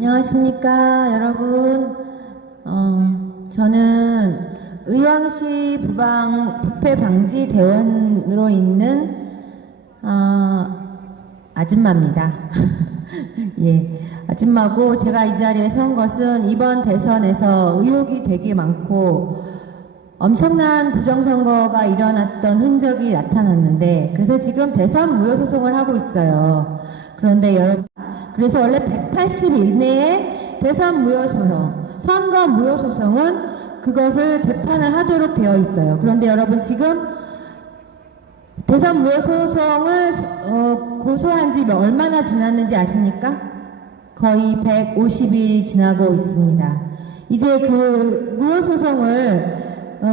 안녕하십니까, 여러분. 저는 의왕시 부패 방지 대원으로 있는 아줌마입니다. 예, 아줌마고 제가 이 자리에 선 것은 이번 대선에서 의혹이 되게 많고 엄청난 부정선거가 일어났던 흔적이 나타났는데, 그래서 지금 대선 무효소송을 하고 있어요. 그런데 여러분, 그래서 원래 180일 내에 대선 무효소송, 선거 무효소송은 그것을 재판을 하도록 되어 있어요. 그런데 여러분, 지금 대선 무효소송을 고소한 지 얼마나 지났는지 아십니까? 거의 150일 지나고 있습니다. 이제 그 무효소송을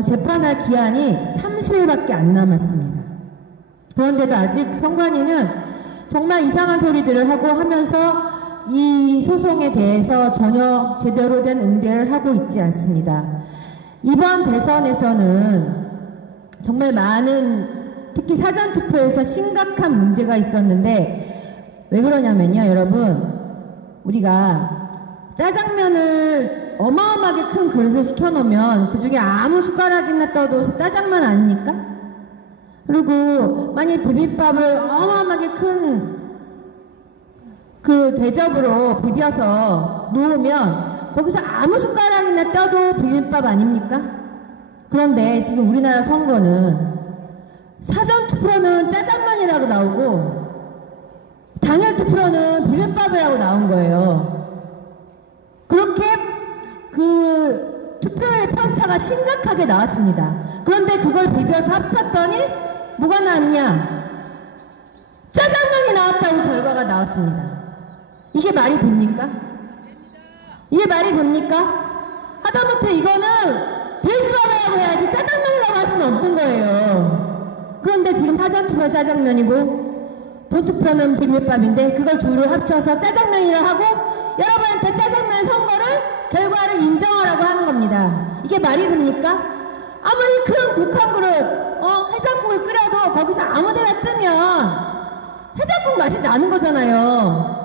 재판할 기한이 30일밖에 안 남았습니다. 그런데도 아직 선관위는 정말 이상한 소리들을 하고 하면서 이 소송에 대해서 전혀 제대로 된 응대를 하고 있지 않습니다. 이번 대선에서는 정말 많은, 특히 사전투표에서 심각한 문제가 있었는데, 왜 그러냐면요, 여러분, 우리가 짜장면을 어마어마하게 큰 그릇을 시켜놓으면 그 중에 아무 숟가락이나 떠도 짜장면 아닙니까? 그리고 만약 비빔밥을 어마어마하게 큰 그 대접으로 비벼서 놓으면 거기서 아무 숟가락이나 떠도 비빔밥 아닙니까? 그런데 지금 우리나라 선거는 사전투표는 짜장면이라고 나오고 당일투표는 비빔밥이라고 나온 거예요. 그렇게 그 투표율의 편차가 심각하게 나왔습니다. 그런데 그걸 비벼서 합쳤더니 뭐가 나왔냐? 짜장면이 나왔다고 결과가 나왔습니다. 이게 말이 됩니까? 이게 말이 됩니까? 하다못해 이거는 돼지밥이라고 해야지 짜장면이라고 할 수는 없는 거예요. 그런데 지금 사전투표 짜장면이고 본투표는 비빔밥인데 그걸 둘을 합쳐서 짜장면이라 하고 여러분한테 짜장면 선거를 결과를 인정하라고 하는 겁니다. 이게 말이 됩니까? 아무리 큰 국한 그릇 해장국을 끓여도 거기서 아무데나 뜨면 해장국 맛이 나는 거잖아요.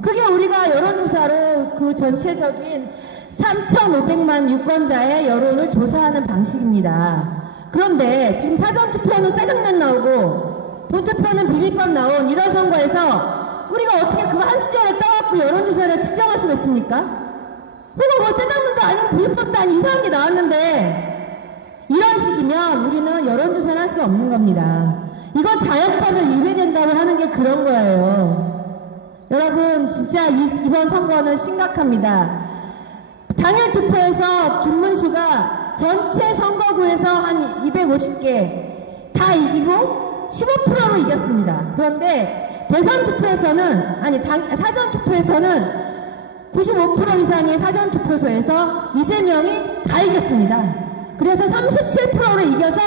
그게 우리가 여론조사로 그 전체적인 3,500만 유권자의 여론을 조사하는 방식입니다. 그런데 지금 사전투표는 짜장면 나오고 본투표는 비빔밥 나온 이런 선거에서 우리가 어떻게 그거 한 수저를 떠갖고 여론조사를 측정할 수가 있습니까? 그거 뭐 짜장면도 아니고 비빔밥도 아닌 이상한 게 나왔는데, 이런 식이면 우리는 여론조사를 할 수 없는 겁니다. 이건 자연법에 위배된다고 하는 게 그런 거예요. 여러분, 진짜 이번 선거는 심각합니다. 당일 투표에서 김문수가 전체 선거구에서 한 250개 다 이기고 15%로 이겼습니다. 그런데 대선 투표에서는, 사전 투표에서는 95% 이상의 사전 투표소에서 이재명이 다 이겼습니다. 그래서 37%로 이겨서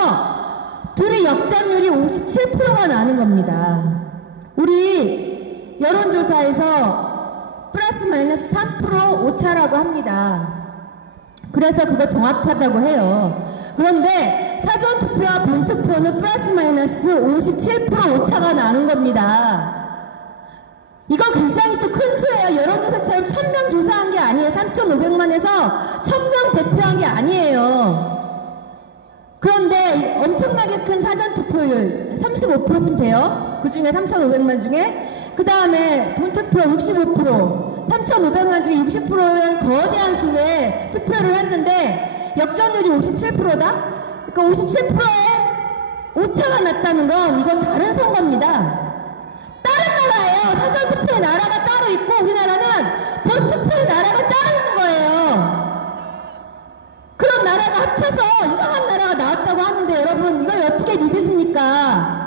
둘의 역전율이 57%가 나는 겁니다. 우리 여론조사에서 플러스 마이너스 3% 오차라고 합니다. 그래서 그거 정확하다고 해요. 그런데 사전투표와 본투표는 플러스 마이너스 57% 오차가 나는 겁니다. 이거 굉장히 또 큰 수예요. 여론조사처럼 1000명 조사한 게 아니에요. 3,500만에서 1000명 대표한 게 아니에요. 그런데 엄청나게 큰 사전투표율 35%쯤 돼요. 그 중에 3,500만 중에. 그 다음에 본투표 65%, 3,500만 중에 60%는 거대한 수의 투표를 했는데 역전율이 57%다? 그러니까 57%의 오차가 났다는 건 이건 다른 선거입니다. 다른 나라예요. 사전투표의 나라가 따로 있고 우리나라는 본투표의 나라가 따로 있는 거예요. 그런 나라가 합쳐서 이상한 나라가 나왔다고 하는데 여러분, 이걸 어떻게 믿으십니까?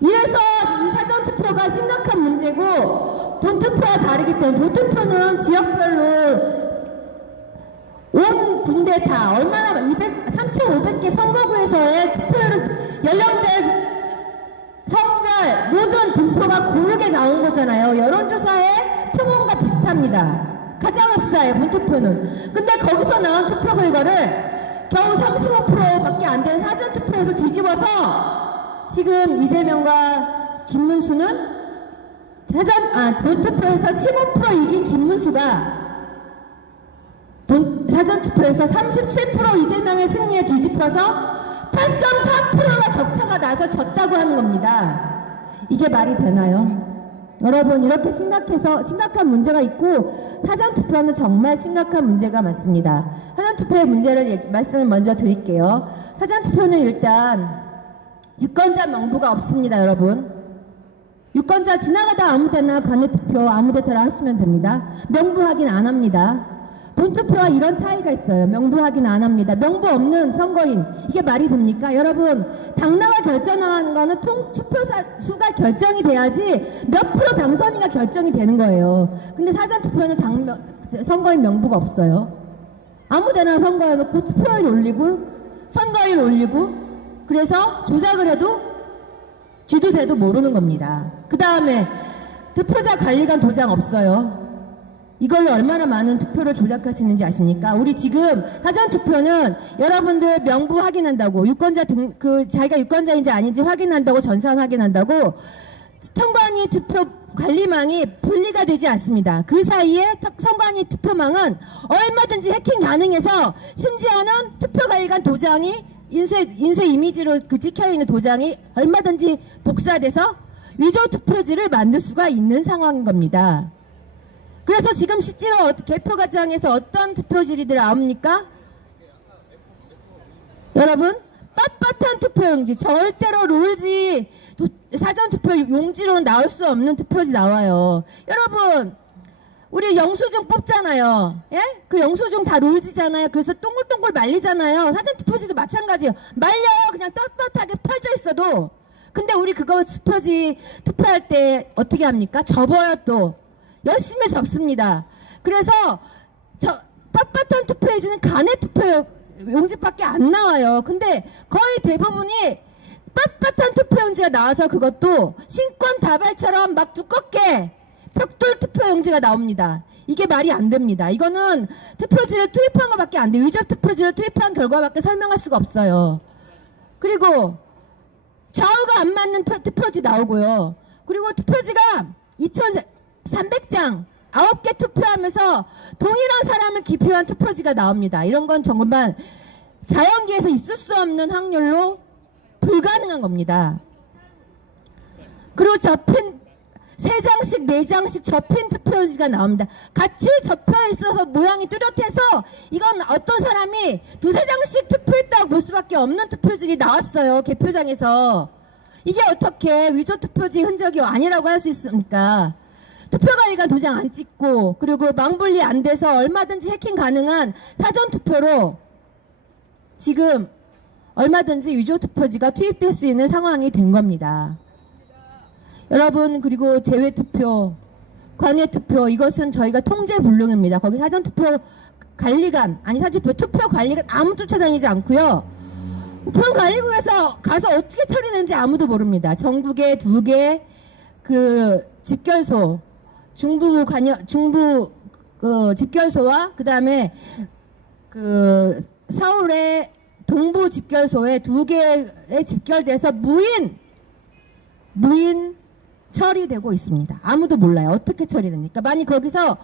이래서 이 사전투표가 심각한 문제고 본투표와 다르기 때문에, 본투표는 지역별로 온 군데 다 얼마나 3,500개 선거구에서의 투표율을 연령별, 성별 모든 분포가 고르게 나온 거잖아요. 여론조사의 표본과 비슷합니다. 가장흡사예요, 본투표는. 근데 거기서 나온 투표 결과를 겨우 35%밖에 안 되는 사전투표에서 뒤집어서 지금 이재명과 김문수는 본투표에서 15% 이긴 김문수가 사전투표에서 37% 이재명의 승리에 뒤집혀서 8.4%가 격차가 나서 졌다고 하는 겁니다. 이게 말이 되나요? 여러분, 이렇게 심각한 문제가 있고 사전투표는 정말 심각한 문제가 많습니다. 사전투표의 문제를 말씀을 먼저 드릴게요. 사전투표는 일단 유권자 명부가 없습니다. 여러분, 유권자 지나가다 아무데나 관외투표 아무데서나 하시면 됩니다. 명부 확인 안 합니다. 본투표와 이런 차이가 있어요. 명부 확인 안 합니다. 명부 없는 선거인, 이게 말이 됩니까? 여러분, 당나라 결정하는 거는 투표자 수가 결정이 돼야지 몇 프로 당선인가 결정이 되는 거예요. 근데 사전투표는 선거인 명부가 없어요. 아무데나 선거해놓고 투표율 올리고 선거일 올리고, 그래서 조작을 해도 쥐도새도 모르는 겁니다. 그 다음에 투표자 관리관 도장 없어요. 이걸로 얼마나 많은 투표를 조작하시는지 아십니까? 우리 지금 사전투표는 여러분들 명부 확인한다고, 유권자 자기가 유권자인지 아닌지 확인한다고, 전산 확인한다고, 선관위 투표 관리망이 분리가 되지 않습니다. 그 사이에 선관위 투표망은 얼마든지 해킹 가능해서, 심지어는 투표관리관 도장이 인쇄 이미지로 찍혀있는 도장이 얼마든지 복사돼서 위조 투표지를 만들 수가 있는 상황인 겁니다. 그래서 지금 실제로 개표 과정에서 어떤 투표지들이 나옵니까? 여러분, 빳빳한 투표용지, 절대로 롤지, 사전투표 용지로는 나올 수 없는 투표지 나와요. 여러분, 우리 영수증 뽑잖아요. 예? 그 영수증 다 롤지잖아요. 그래서 동글동글 말리잖아요. 사전투표지도 마찬가지예요. 말려요. 그냥 빳빳하게 펴져 있어도. 근데 우리 그거 투표지 투표할 때 어떻게 합니까? 접어요. 또 열심히 접습니다. 그래서 빳빳한 투표용지는 간의 투표 용지밖에 안 나와요. 근데 거의 대부분이 빳빳한 투표용지가 나와서 그것도 신권 다발처럼 막 두껍게 벽돌 투표용지가 나옵니다. 이게 말이 안 됩니다. 이거는 투표지를 투입한 것밖에 안 돼요. 위조 투표지를 투입한 결과밖에 설명할 수가 없어요. 그리고 좌우가 안 맞는 투표지 나오고요. 그리고 투표지가 2,300장 9개 투표하면서 동일한 사람을 기표한 투표지가 나옵니다. 이런 건 정말 자연계에서 있을 수 없는 확률로 불가능한 겁니다. 그리고 접힌 3장씩 4장씩 접힌 투표지가 나옵니다. 같이 접혀 있어서 모양이 뚜렷해서 이건 어떤 사람이 2-3장씩 투표했다고 볼 수밖에 없는 투표지가 나왔어요. 개표장에서. 이게 어떻게 위조 투표지 흔적이 아니라고 할 수 있습니까? 투표관리관 도장 안 찍고, 그리고 망분리 안 돼서 얼마든지 해킹 가능한 사전투표로 지금 얼마든지 위조 투표지가 투입될 수 있는 상황이 된 겁니다. 여러분, 그리고 제외투표, 관외투표, 이것은 저희가 통제불능입니다. 거기 사전투표 관리관, 투표 관리관 아무 쫓아다니지 않고요. 우편관리국에서 가서 어떻게 처리되는지 아무도 모릅니다. 전국에 2개 집결소, 중부 집결소와 그 다음에 서울의 동부 집결소에 2개에 집결돼서 무인 처리되고 있습니다. 아무도 몰라요. 어떻게 처리됩니까? 만약 거기서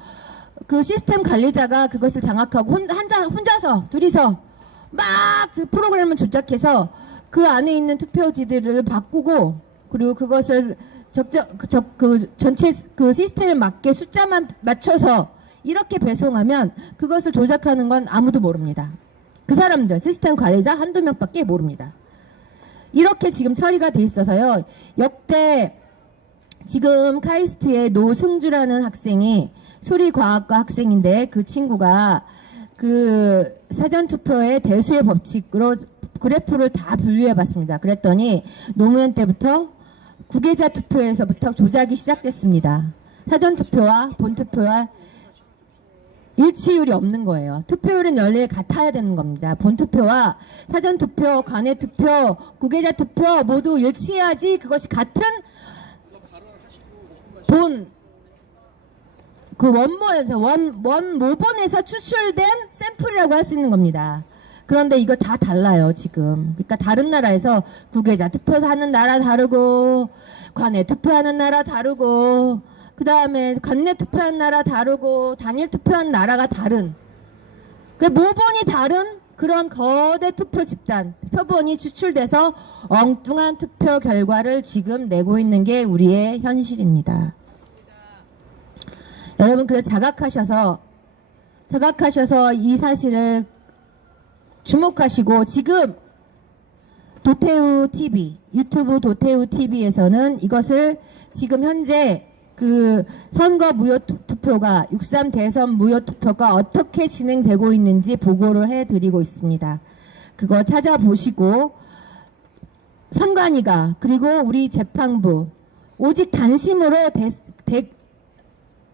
그 시스템 관리자가 그것을 장악하고 혼자서 둘이서 막 그 프로그램을 조작해서 그 안에 있는 투표지들을 바꾸고, 그리고 그것을 전체 그 시스템에 맞게 숫자만 맞춰서 이렇게 배송하면 그것을 조작하는 건 아무도 모릅니다. 그 사람들, 시스템 관리자 1-2명밖에 모릅니다. 이렇게 지금 처리가 돼 있어서요. 역대 지금 카이스트의 노승주라는 학생이 수리과학과 학생인데, 그 친구가 그 사전투표의 대수의 법칙으로 그래프를 다 분류해 봤습니다. 그랬더니 노무현 때부터 구계자 투표에서부터 조작이 시작됐습니다. 사전투표와 본투표와 일치율이 없는 거예요. 투표율은 원래 같아야 되는 겁니다. 본투표와 사전투표, 관외투표, 구계자 투표 모두 일치해야지 그것이 같은 원모에서 원모본에서 추출된 샘플이라고 할 수 있는 겁니다. 그런데 이거 다 달라요, 지금. 그러니까 다른 나라에서 구계자 투표하는 나라 다르고, 관내 투표하는 나라 다르고, 그 다음에 관내 투표하는 나라 다르고, 당일 투표하는 나라가 다른, 그 모본이 다른 그런 거대 투표 집단, 표본이 추출돼서 엉뚱한 투표 결과를 지금 내고 있는 게 우리의 현실입니다. 여러분, 그래서 자각하셔서 이 사실을 주목하시고, 지금 도태우 TV, 유튜브 도태우 TV에서는 이것을 지금 현재 그 선거 무효 투표가 6.3 대선 무효 투표가 어떻게 진행되고 있는지 보고를 해드리고 있습니다. 그거 찾아보시고 선관위가 그리고 우리 재판부 오직 단심으로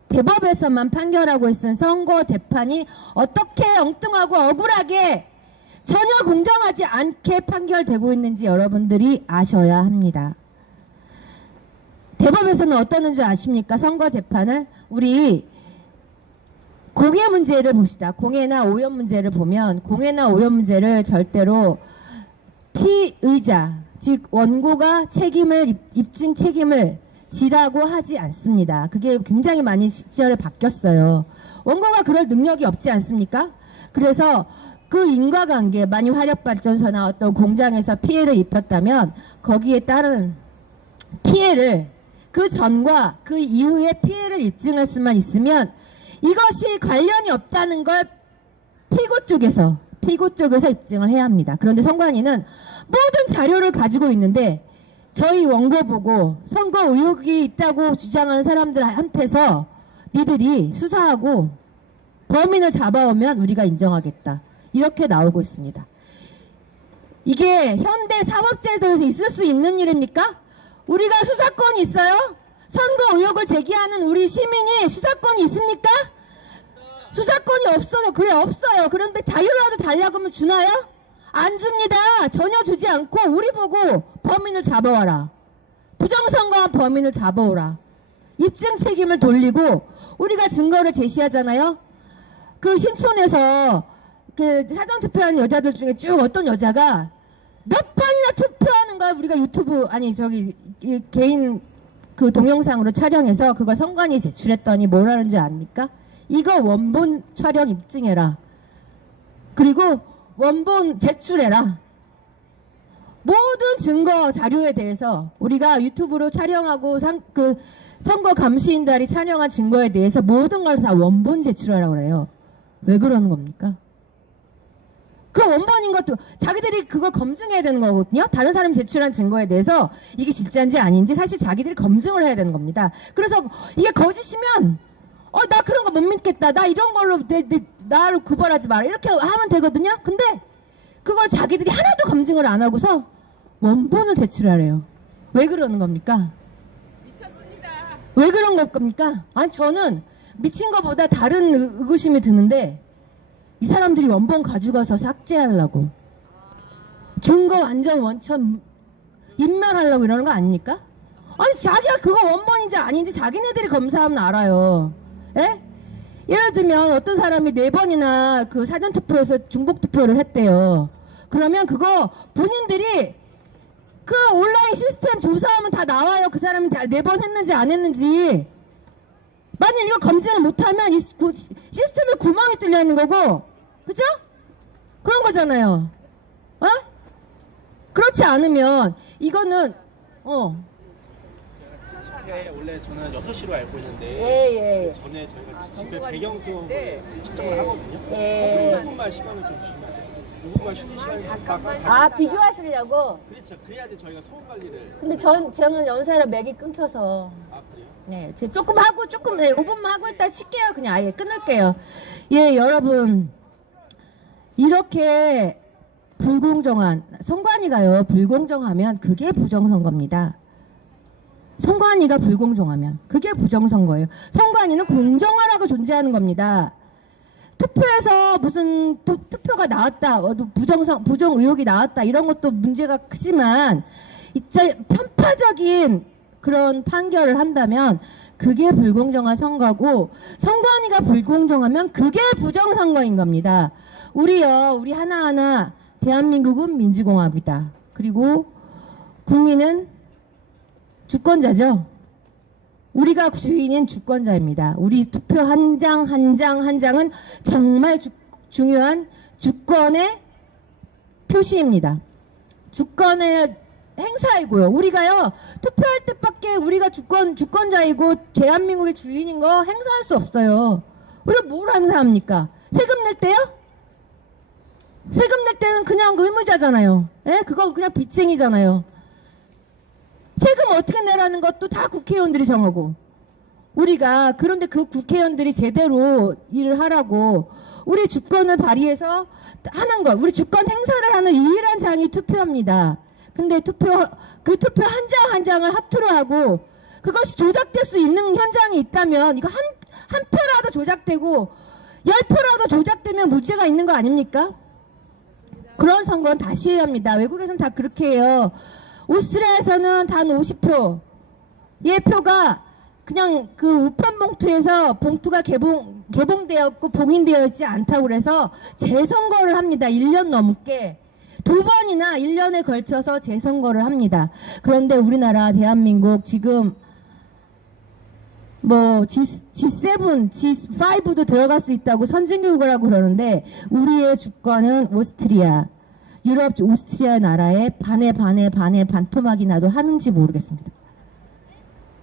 대법에서만 판결하고 있은 선거 재판이 어떻게 엉뚱하고 억울하게 전혀 공정하지 않게 판결되고 있는지 여러분들이 아셔야 합니다. 대법에서는 어떠는 줄 아십니까? 선거 재판을 우리 공해 문제를 봅시다. 공해나 오염 문제를 보면 공해나 오염 문제를 절대로 피의자 즉 원고가 입증 책임을 지라고 하지 않습니다. 그게 굉장히 많이 시절에 바뀌었어요. 원고가 그럴 능력이 없지 않습니까? 그래서 그 인과관계, 만약 화력발전소나 어떤 공장에서 피해를 입혔다면 거기에 따른 피해를 그 전과 그 이후에 피해를 입증할 수만 있으면 이것이 관련이 없다는 걸 피고 쪽에서 입증을 해야 합니다. 그런데 선관위는 모든 자료를 가지고 있는데 저희 원고 보고 선거 의혹이 있다고 주장하는 사람들한테서 니들이 수사하고 범인을 잡아오면 우리가 인정하겠다. 이렇게 나오고 있습니다. 이게 현대 사법제도에서 있을 수 있는 일입니까? 우리가 수사권이 있어요? 선거 의혹을 제기하는 우리 시민이 수사권이 있습니까? 수사권이 없어요. 그래, 없어요. 그런데 자유라도 달라고 하면 주나요? 안 줍니다. 전혀 주지 않고 우리 보고 범인을 잡아와라. 부정선거한 범인을 잡아오라. 입증 책임을 돌리고 우리가 증거를 제시하잖아요. 그 신촌에서 그 사전투표하는 여자들 중에 쭉 어떤 여자가 몇 번이나 투표하는 걸 우리가 유튜브 이 개인 그 동영상으로 촬영해서 그걸 선관위에 제출했더니 뭐라는 줄 압니까? 이거 원본 촬영 입증해라. 그리고 원본 제출해라. 모든 증거 자료에 대해서 우리가 유튜브로 촬영하고 선거 감시인단이 촬영한 증거에 대해서 모든 걸 다 원본 제출하라고 그래요. 왜 그러는 겁니까? 그 원본인 것도 자기들이 그걸 검증해야 되는 거거든요. 다른 사람이 제출한 증거에 대해서 이게 진짜인지 아닌지 사실 자기들이 검증을 해야 되는 겁니다. 그래서 이게 거짓이면 나 그런 거 못 믿겠다. 나 이런 걸로 나를 구벌하지 마라. 이렇게 하면 되거든요. 근데 그걸 자기들이 하나도 검증을 안 하고서 원본을 제출하래요. 왜 그러는 겁니까? 미쳤습니다. 왜 그런 겁니까? 아니 저는 미친 것보다 다른 의구심이 드는데 이 사람들이 원본 가져가서 삭제하려고 증거 완전 원천 인멸하려고 이러는 거 아닙니까? 아니 자기가 그거 원본인지 아닌지 자기네들이 검사하면 알아요. 예? 예를 들면 어떤 사람이 4번이나 그 사전투표에서 중복투표를 했대요. 그러면 그거 본인들이 그 온라인 시스템 조사하면 다 나와요. 그 사람이 4번 했는지 안 했는지. 만약 이거 검증을 못하면 이 시스템에 구멍이 뚫려 있는 거고, 그죠? 그런 거잖아요. 어? 그렇지 않으면 이거는 집회 원래 저는 6시로 알고 있는데 예. 전에 저희가 집회 정보가 배경 수업을 측정을 네. 하거든요. 예. 5분만 시간을 좀 주시면 안 돼요? 5분만 쉬는 시간을 잠깐만 아, 비교하시려고? 그렇죠. 그래야지 저희가 소음 관리를. 근데 저는 연세라 맥이 끊겨서. 아 그래요? 네, 제가 조금 하고 5분만 하고 일단 쉴게요. 그냥 아예 끊을게요. 예, 여러분. 이렇게 선관위가요, 불공정하면 그게 부정선거입니다. 선관위가 불공정하면 그게 부정선거예요. 선관위는 공정하라고 존재하는 겁니다. 투표에서 무슨 투표가 나왔다, 부정 의혹이 나왔다 이런 것도 문제가 크지만 진짜 편파적인 그런 판결을 한다면 그게 불공정한 선거고, 선관위가 불공정하면 그게 부정선거인 겁니다. 우리 하나하나 대한민국은 민주공화국이다. 그리고 국민은 주권자죠. 우리가 주인인 주권자입니다. 우리 투표 한 장 한 장 한 장은 정말 중요한 주권의 표시입니다. 주권의 행사이고요. 우리가요, 투표할 때밖에 우리가 주권자이고 대한민국의 주인인 거 행사할 수 없어요. 우리가 뭘 행사합니까? 세금 낼 때요? 세금 낼 때는 그냥 의무자잖아요. 예? 그거 그냥 빚쟁이잖아요. 세금 어떻게 내라는 것도 다 국회의원들이 정하고, 우리가 그런데 그 국회의원들이 제대로 일을 하라고 우리 주권을 발휘해서 하는 것, 우리 주권 행사를 하는 유일한 장이 투표입니다. 근데 그 투표 한 장 한 장을 하투로 하고 그것이 조작될 수 있는 현장이 있다면, 이거 한 표라도 조작되고 10표라도 조작되면 문제가 있는 거 아닙니까? 그런 선거는 다시 해야 합니다. 외국에서는 다 그렇게 해요. 오스트리아에서는 단 50표. 얘 표가 그냥 그 우편 봉투에서 봉투가 개봉되었고 봉인되어 있지 않다고 그래서 재선거를 합니다. 1년 넘게. 2번이나 1년에 걸쳐서 재선거를 합니다. 그런데 우리나라 대한민국 지금 뭐 G7, G5도 들어갈 수 있다고 선진국이라고 그러는데, 우리의 주권은 오스트리아, 유럽 오스트리아 나라에 반토막이 나도 하는지 모르겠습니다.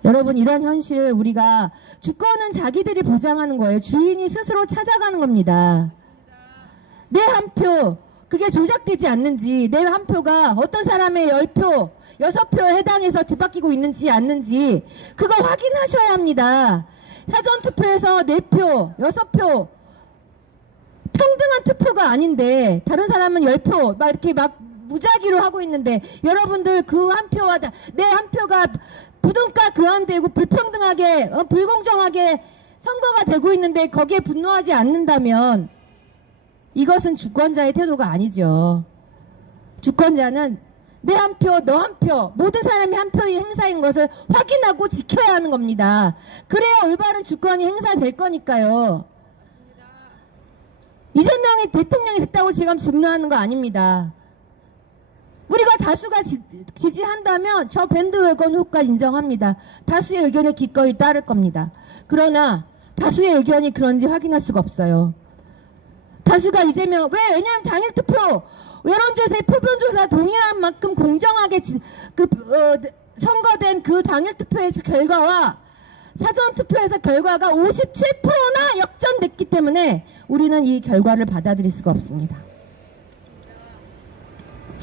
여러분, 이런 현실, 우리가 주권은 자기들이 보장하는 거예요. 주인이 스스로 찾아가는 겁니다. 내 한 표, 그게 조작되지 않는지, 내 한 표가 어떤 사람의 10표, 6표에 해당해서 뒤바뀌고 있는지 않는지 그거 확인하셔야 합니다. 사전투표에서 4표, 6표 평등한 투표가 아닌데, 다른 사람은 10표 막 이렇게 막 무작위로 하고 있는데, 여러분들 그 한 표와 내 한 표가 부등가 교환되고 불평등하게 불공정하게 선거가 되고 있는데 거기에 분노하지 않는다면 이것은 주권자의 태도가 아니죠. 주권자는 내 한 표, 너 한 표, 모든 사람이 한 표의 행사인 것을 확인하고 지켜야 하는 겁니다. 그래야 올바른 주권이 행사될 거니까요. 이재명이 대통령이 됐다고 지금 증명하는 거 아닙니다. 우리가 다수가 지지한다면 저 밴드웨건 효과 인정합니다. 다수의 의견에 기꺼이 따를 겁니다. 그러나 다수의 의견이 그런지 확인할 수가 없어요. 다수가 이재명, 왜냐하면 당일 투표, 여론조사의 표본조사 동일한 만큼 공정하게 선거된 그 당일 투표에서 결과와 사전투표에서 결과가 57%나 역전됐기 때문에 우리는 이 결과를 받아들일 수가 없습니다.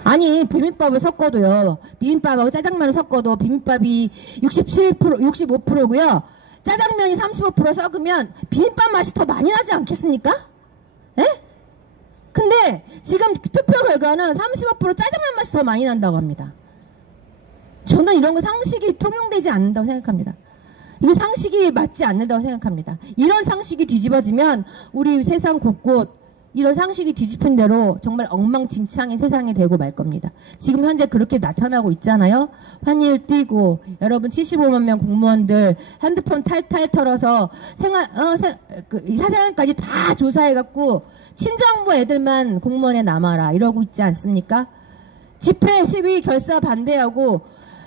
아니, 비빔밥을 섞어도요, 비빔밥하고 짜장면을 섞어도 비빔밥이 65%고요 짜장면이 35% 섞으면 비빔밥 맛이 더 많이 나지 않겠습니까? 예? 근데 지금 투표 결과는 35% 짜장면 맛이 더 많이 난다고 합니다. 저는 이런 거 상식이 통용되지 않는다고 생각합니다. 이게 상식이 맞지 않는다고 생각합니다. 이런 상식이 뒤집어지면 우리 세상 곳곳 이런 상식이 뒤집힌 대로 정말 엉망진창의 세상이 되고 말 겁니다. 지금 현재 그렇게 나타나고 있잖아요. 환일 뛰고, 여러분 75만 명 공무원들 핸드폰 탈탈 털어서 사생활까지 다 조사해갖고 친정부 애들만 공무원에 남아라 이러고 있지 않습니까? 집회 시위 결사 반대하고,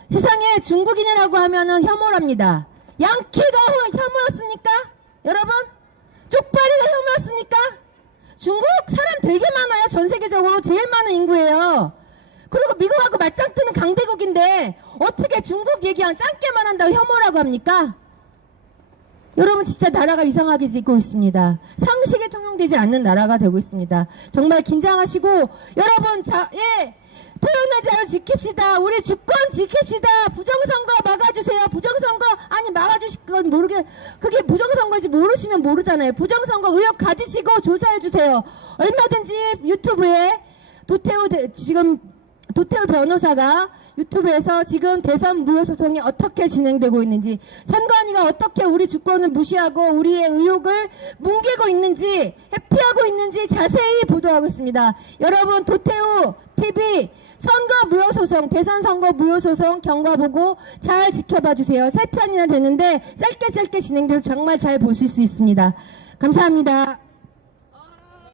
세상에 중국인이라고 하면은 혐오랍니다. 양키가 혐오였습니까? 여러분? 쪽발이가 혐오였습니까? 중국 사람 되게 많아요. 전 세계적으로 제일 많은 인구예요. 그리고 미국하고 맞짱 뜨는 강대국인데 어떻게 중국 얘기한 짱깨만 한다고 혐오라고 합니까? 여러분, 진짜 나라가 이상하게 짓고 있습니다. 상식에 통용되지 않는 나라가 되고 있습니다. 정말 긴장하시고, 여러분, 표현의 자유 지킵시다. 우리 주권 지킵시다. 부정선거 막아주세요. 부정선거, 아니 막아주실 건 그게 부정선거인지 모르시면 모르잖아요. 부정선거 의혹 가지시고 조사해주세요. 얼마든지 유튜브에 도태우 변호사가 유튜브에서 지금 대선 무효 소송이 어떻게 진행되고 있는지, 선관위가 어떻게 우리 주권을 무시하고 우리의 의혹을 뭉개고 있는지, 회피하고 있는지 자세히 보도하고 있습니다. 여러분, 도태우 TV 선거 무효소송, 대선 선거 무효소송 경과 보고 잘 지켜봐 주세요. 3편이나 되는데 짧게 진행돼서 정말 잘 보실 수 있습니다. 감사합니다.